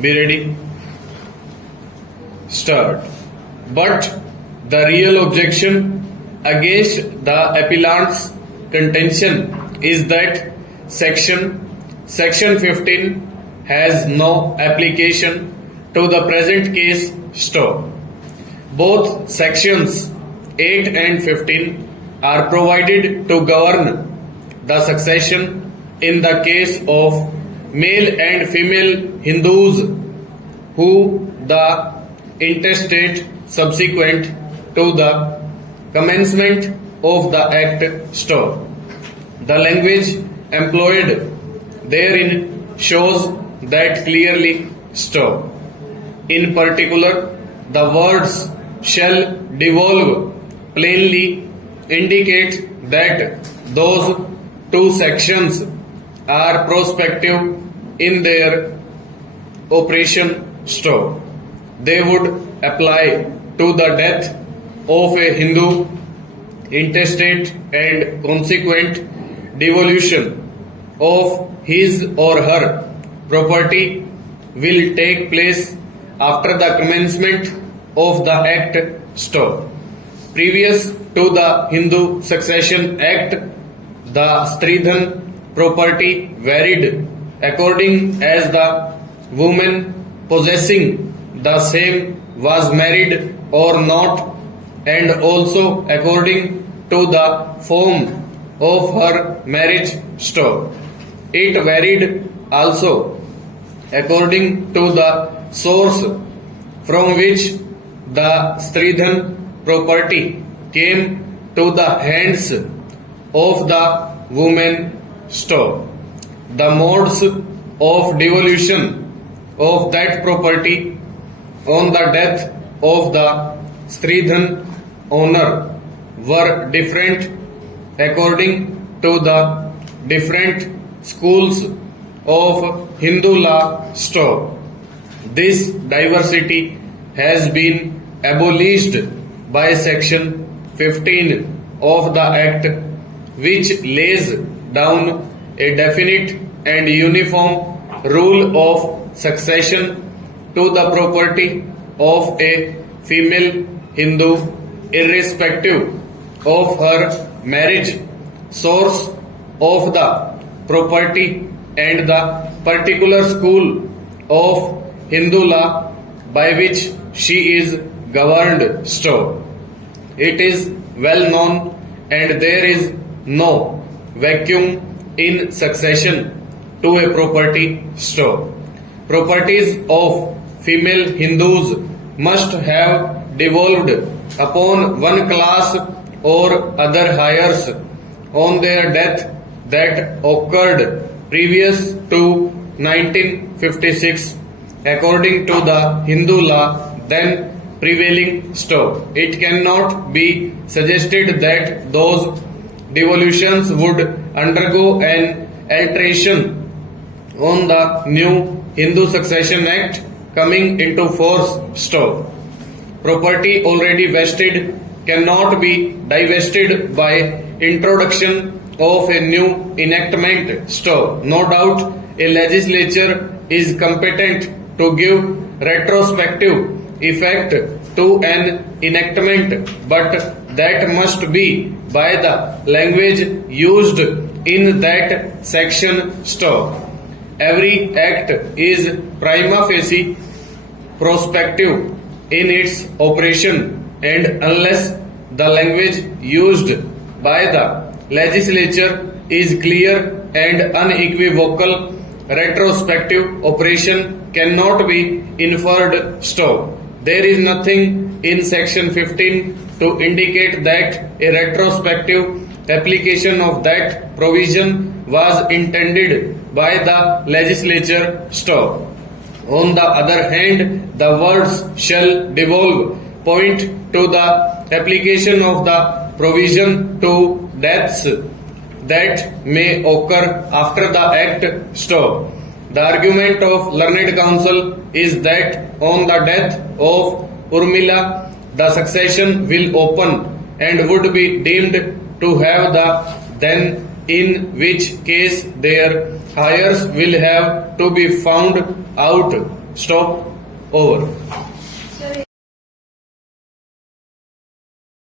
Be ready. Start. But the real objection against the appellant's contention is that Section 15 has no application to the present case. Stop. Both sections 8 and 15 are provided to govern the succession in the case of male and female Hindus who the intestate subsequent to the commencement of the act. Stop. The language employed therein shows that clearly. Stop. In particular, the words shall devolve plainly indicate that those two sections are prospective in their operation. Stop. They would apply to the death of a Hindu intestate and consequent devolution of his or her property will take place after the commencement of the act. Stop. Previous to the Hindu Succession Act, the Stridhan property varied according as the woman possessing the same was married or not, and also according to the form of her marriage. Stop. It varied also according to the source from which the Stridhan property came to the hands of the woman. Stop. The modes of devolution of that property on the death of the Stridhan owner were different according to the different schools of Hindu law. Stop. This diversity has been abolished by Section 15 of the Act, which lays down a definite and uniform rule of succession to the property of a female Hindu irrespective of her marriage, source of the property, and the particular school of Hindu law by which she is governed. Stop. It is well known, and there is no vacuum in succession to a property. Stop. Properties of female Hindus must have devolved upon one class or other heirs on their death that occurred previous to 1956 according to the Hindu law then prevailing. Stop. It cannot be suggested that those devolutions would undergo an alteration on the new Hindu Succession Act coming into force. Stop. Property already vested cannot be divested by introduction of a new enactment. Stop. No doubt a legislature is competent to give retrospective effect to an enactment, but that must be by the language used in that section. Stop. Every act is prima facie prospective in its operation, and unless the language used by the legislature is clear and unequivocal, retrospective operation cannot be inferred. Stop. There is nothing in Section 15 to indicate that a retrospective application of that provision was intended by the legislature. Stop. On the other hand, the words shall devolve point to the application of the provision to deaths that may occur after the act. Stop. The argument of learned counsel is that on the death of Urmila, the succession will open and would be deemed to have the then, in which case their heirs will have to be found out. Stop. Over.